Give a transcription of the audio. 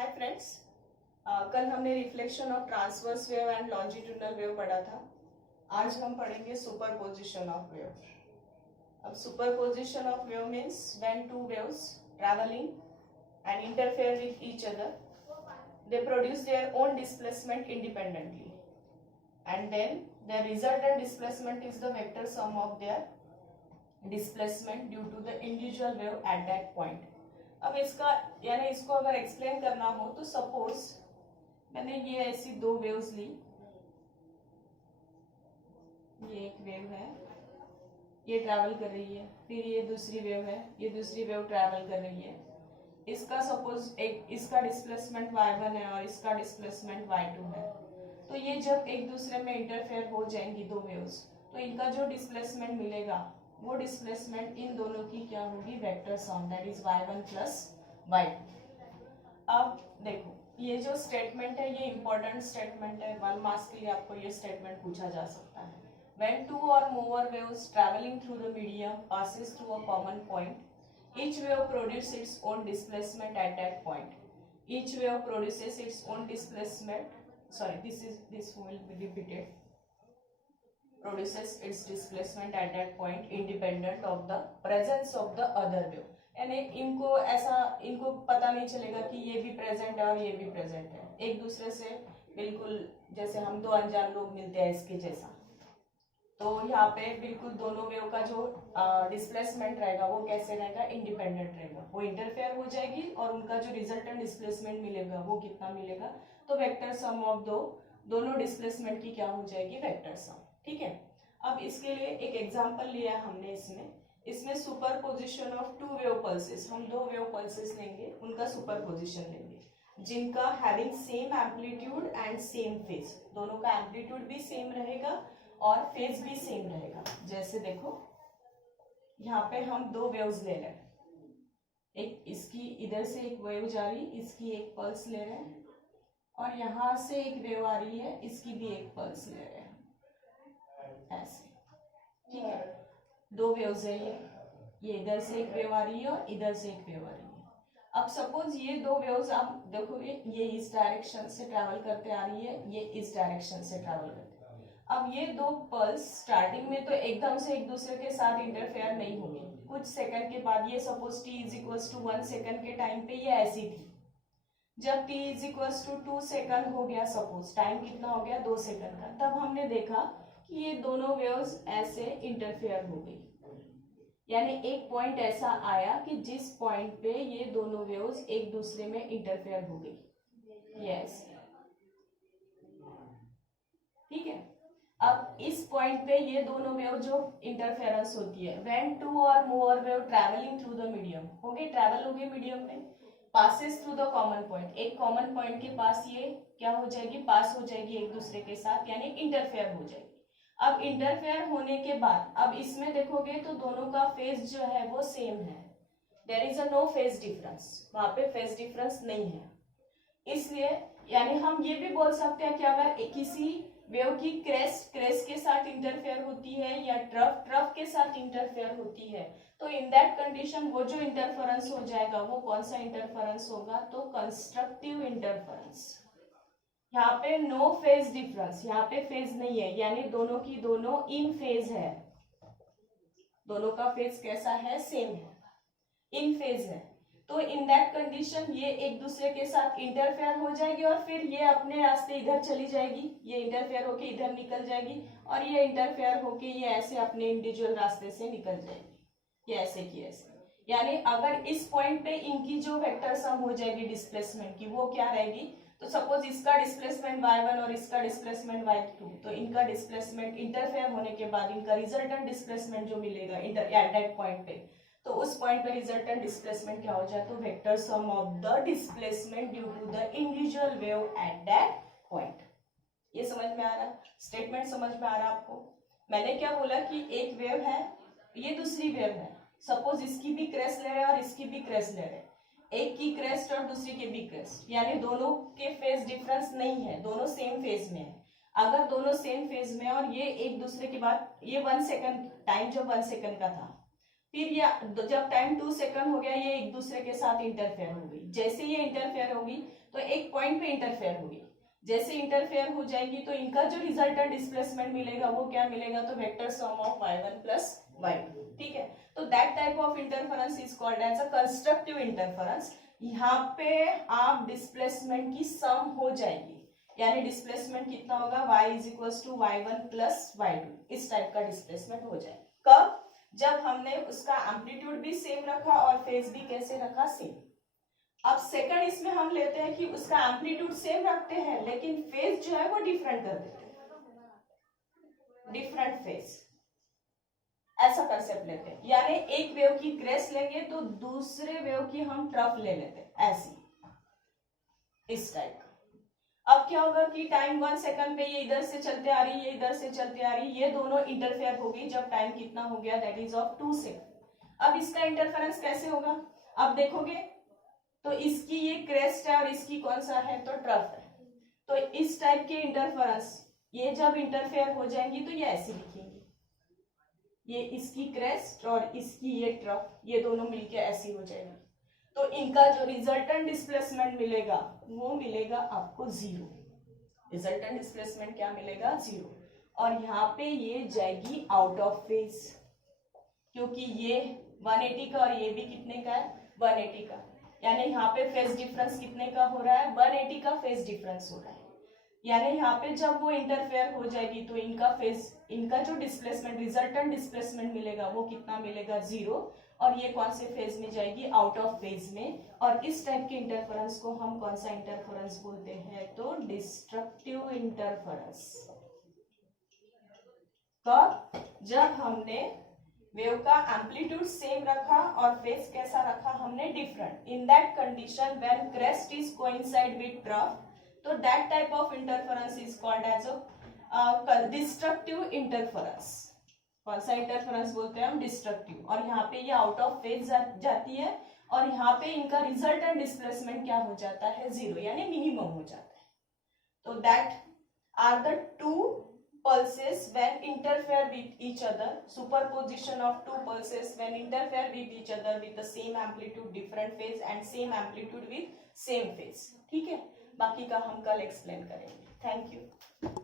Hi friends, कल हमने reflection of transverse wave and longitudinal wave पढ़ा था। आज हम पढ़ेंगे सुपरपोजिशन ऑफ वेव। अब superposition of wave means when two waves travelling and interfere with each other, they produce their own displacement independently, and then the resultant displacement is the vector sum of their displacement due to the individual wave at that point. अब इसका यानी इसको अगर explain करना हो तो suppose मैंने ये ऐसी दो वेव्स ली, ये एक वेव है, ये ट्रैवल कर रही है, फिर ये दूसरी वेव है, ये दूसरी वेव ट्रैवल कर रही है। इसका सपोज एक इसका डिस्प्लेसमेंट y1 है और इसका डिस्प्लेसमेंट y2 है। तो ये जब एक दूसरे में इंटरफेयर हो जाएंगी दो वेव्स, तो इनका जो डिस्प्लेसमेंट मिलेगा वो डिस्प्लेसमेंट इन दोनों की क्या होगी, vector sum, that is y1 plus y2। अब देखो ये जो स्टेटमेंट है ये इंपॉर्टेंट स्टेटमेंट है, 1 मार्क्स के लिए आपको ये स्टेटमेंट पूछा जा सकता है। When two or more waves traveling through the medium passes through a common point, each wave produces its own displacement at that point. Each wave produces its own displacement. Sorry, this will be repeated. Produces its displacement at that point independent of the presence of the other wave. यानी इनको पता नहीं चलेगा कि ये भी present है और ये भी प्रेजेंट है, एक दूसरे से बिल्कुल जैसे हम दो अनजान लोग मिलते हैं इसके जैसा। तो यहाँ पे बिल्कुल दोनों वेव का जो डिस्प्लेसमेंट रहेगा वो कैसे रहेगा, इंडिपेंडेंट रहेगा, वो इंटरफेयर हो जाएगी और उनका जो रिजल्टेंट डिस्प्लेसमेंट मिलेगा वो कितना मिलेगा, तो वेक्टर सम ऑफ दोनों डिस्प्लेसमेंट की क्या हो जाएगी, वेक्टर सम। ठीक है, अब इसके लिए एक एग्जांपल लिया हमने, इसमें superposition of two wave pulses, हम दो वेव पल्सेस लेंगे, उनका सुपरपोजिशन लेंगे जिनका having same amplitude and same phase, दोनों का एम्पलीट्यूड भी सेम रहेगा और फेज भी सेम रहेगा। जैसे देखो यहाँ पे हम दो वेव्स ले रहे हैं, एक इसकी इधर से एक वेव जा रही, इसकी एक पल्स ले रहे हैं, और यहाँ से एक वेव आ रही है, इसकी भी एक पल्स ले रहे हैं, ऐसे। ठीक है, दो वेव्स है, ये इधर से एक वेव आ रही है और इधर से एक वेव आ रही है। अब सपोज ये दो वेव्स आप देखोगे, ये इस डायरेक्शन से ट्रैवल करते आ रही है, ये इस डायरेक्शन से ट्रैवल करते। अब ये दो पल्स स्टार्टिंग में तो एकदम से एक दूसरे के साथ इंटरफेयर नहीं होंगे, कुछ सेकंड के बाद, ये सपोज t इज 1 सेकंड के टाइम पे ये ऐसी थी, जब t इज 2 सेकंड हो गया, सपोज टाइम कितना हो गया, 2 सेकंड का, तब हमने देखा कि ये दोनों वेव्स ऐसे इंटरफेयर हो गई। यानी एक पॉइंट ऐसा आया कि जिस पॉइंट पे ये दोनों वेव्स एक दूसरे में इंटरफेयर हो गई, यस। ठीक है, अब इस पॉइंट पे ये दोनों वेव जो इंटरफेरेंस होती है, when two or more wave travelling through the medium, हो गए ट्रैवल हो गए मीडियम में, passes through the common point, एक कॉमन पॉइंट के पास ये क्या हो जाएगी, पास हो जाएगी एक दूसरे के साथ, यानी इंटरफेयर हो जाएगी। अब इंटरफेयर होने के बाद अब इसमें देखोगे तो दोनों का फेज जो है वो सेम है, there is a no phase difference, वहां पे फेज डिफरेंस नहीं है। इसलिए यानी हम ये भी बोल सकते हैं कि अगर किसी वेव की क्रेस्ट के साथ इंटरफेयर होती है या ट्रफ के साथ इंटरफेयर होती है, तो इन दैट कंडीशन वो जो इंटरफेरेंस हो जाएगा वो कौन सा इंटरफेरेंस होगा, तो कंस्ट्रक्टिव इंटरफेरेंस। यहाँ पे नो फेज डिफरेंस, यहाँ पे फेज नहीं है, यानी दोनों की दोनों इन फेज है, दोनों का फेज कैसा है, सेम है, इन फेज है। तो इन दैट कंडीशन ये एक दूसरे के साथ इंटरफेयर हो जाएगी और फिर ये अपने रास्ते इधर चली जाएगी, ये इंटरफेयर होके इधर निकल जाएगी, और ये इंटरफेयर होके ये ऐसे अपने इंडिविजुअल रास्ते से निकल जाएगी, ये ऐसे की ऐसे। यानी अगर इस पॉइंट पे इनकी जो वेक्टर सम हो जाएगी डिस्प्लेसमेंट की, वो क्या रहेगी, तो सपोज इसका डिस्प्लेसमेंट y1 और इसका डिस्प्लेसमेंट y2, तो इनका डिस्प्लेसमेंट इंटरफेयर होने के बाद इनका रिजल्टेंट डिस्प्लेसमेंट जो मिलेगा एट दैट पॉइंट पे, तो उस पॉइंट पे रिजल्टेंट डिस्प्लेसमेंट क्या हो जाए, तो vector sum of the displacement due to the individual wave at that point. ये समझ में आ रहा, स्टेटमेंट समझ में आ रहा आपको। मैंने क्या बोला कि एक वेव है, ये दूसरी वेव है, सपोज इसकी भी क्रेस्ट ले रहे हैं और इसकी भी क्रेस्ट ले रहे हैं, एक की क्रेस्ट और दूसरी की भी क्रेस्ट, यानी दोनों के फेज डिफरेंस नहीं है, दोनों सेम फेज में है। अगर दोनों सेम फेज में और ये एक दूसरे के बाद, ये 1 सेकंड टाइम जब 1 सेकंड का था, फिर ये जब टाइम 2 सेकंड हो गया, ये एक दूसरे के साथ इंटरफेयर हो गई। जैसे ये इंटरफेयर होगी तो एक पॉइंट पे इंटरफेयर होगी, जैसे इंटरफेयर हो जाएगी तो इनका जो रिजल्टेंट डिस्प्लेसमेंट मिलेगा वो क्या मिलेगा, तो vector sum of y1 plus y2, ठीक है। तो that type of interference is called as a constructive interference. यहाँ पे आप डिस्प्लेसमेंट की सम हो जाएगी, यानी डिस्प्लेसमेंट कितना होगा, y is equal to y1 plus y2, इस टाइप का डिस्प्लेसमेंट हो जाए। कब, जब हमने उसका एम्पलीट्यूड भी सेम रखा और फेज भी कैसे रखा, सेम। अब सेकंड इसमें हम लेते हैं कि उसका एम्पलीट्यूड सेम रखते हैं लेकिन फेज जो है वो डिफरेंट कर देते हैं, डिफरेंट फेज, ऐसा कंसेप्ट लेते हैं। यानी एक वेव की क्रेस्ट लेंगे तो दूसरे वेव की हम ट्रफ ले लेते हैं, ऐसी, इस टाइप का। अब क्या होगा कि टाइम 1 सेकंड पे ये इधर से चलते आ रही, ये इधर से चलते आ रही, ये दोनों इंटरफेयर हो गई जब टाइम कितना हो गया, दैट इज ऑफ 2 सेकंड। अब इसका इंटरफेरेंस कैसे होगा, अब देखोगे तो इसकी ये क्रेस्ट है और इसकी कौन सा है, तो ट्रफ है। तो इस टाइप के इंटरफेरेंस ये जब इंटरफेयर हो जाएंगी तो ये ऐसी दिखेंगी, ये इसकी क्रेस्ट और इसकी ये ट्रफ, ये दोनों मिलके ऐसी हो जाएगी। तो इनका जो रिजल्टेंट डिस्प्लेसमेंट मिलेगा वो मिलेगा आपको 0। रिजल्टेंट डिस्प्लेसमेंट क्या मिलेगा, 0। और यहाँ पे ये जाएगी आउट ऑफ फेज, क्योंकि ये 180 का और ये भी कितने का है, 180 का। यानी यहाँ पे फेज डिफरेंस कितने का हो रहा है, 180 का फेज डिफरेंस हो रहा है। यानी यहाँ पे जब वो इंटरफेयर हो जाएगी तो इनका फेज, इनका जो डिस्प्लेसमेंट, रिजल्टेंट डिस्प्लेसमेंट मिलेगा वो कितना मिलेगा, 0। और ये कौन से फेज में जाएगी, आउट ऑफ फेज में। और इस टाइप के इंटरफेरेंस को हम कौन सा इंटरफेरेंस बोलते हैं, तो डिस्ट्रक्टिव इंटरफेरेंस। कब, जब हमने वेव का एम्पलीट्यूड सेम रखा और फेज कैसा रखा हमने, different. In that condition when crest is coincide with trough, तो that type of interference is called as a destructive interference. कौन सा इंटरफेरेंस बोलते हैं हम, डिस्ट्रक्टिव। और यहाँ पे ये आउट ऑफ फेज जाती है और यहाँ पे इनका रिजल्टेंट डिस्प्लेसमेंट क्या हो जाता है, 0, यानी मिनिमम हो जाता है। तो that are the two pulses when interfere with each other, superposition of two pulses when interfere with each other with the same amplitude different phase and same amplitude with same phase, ठीक है। बाकी का हम कल explain करेंगे। Thank you.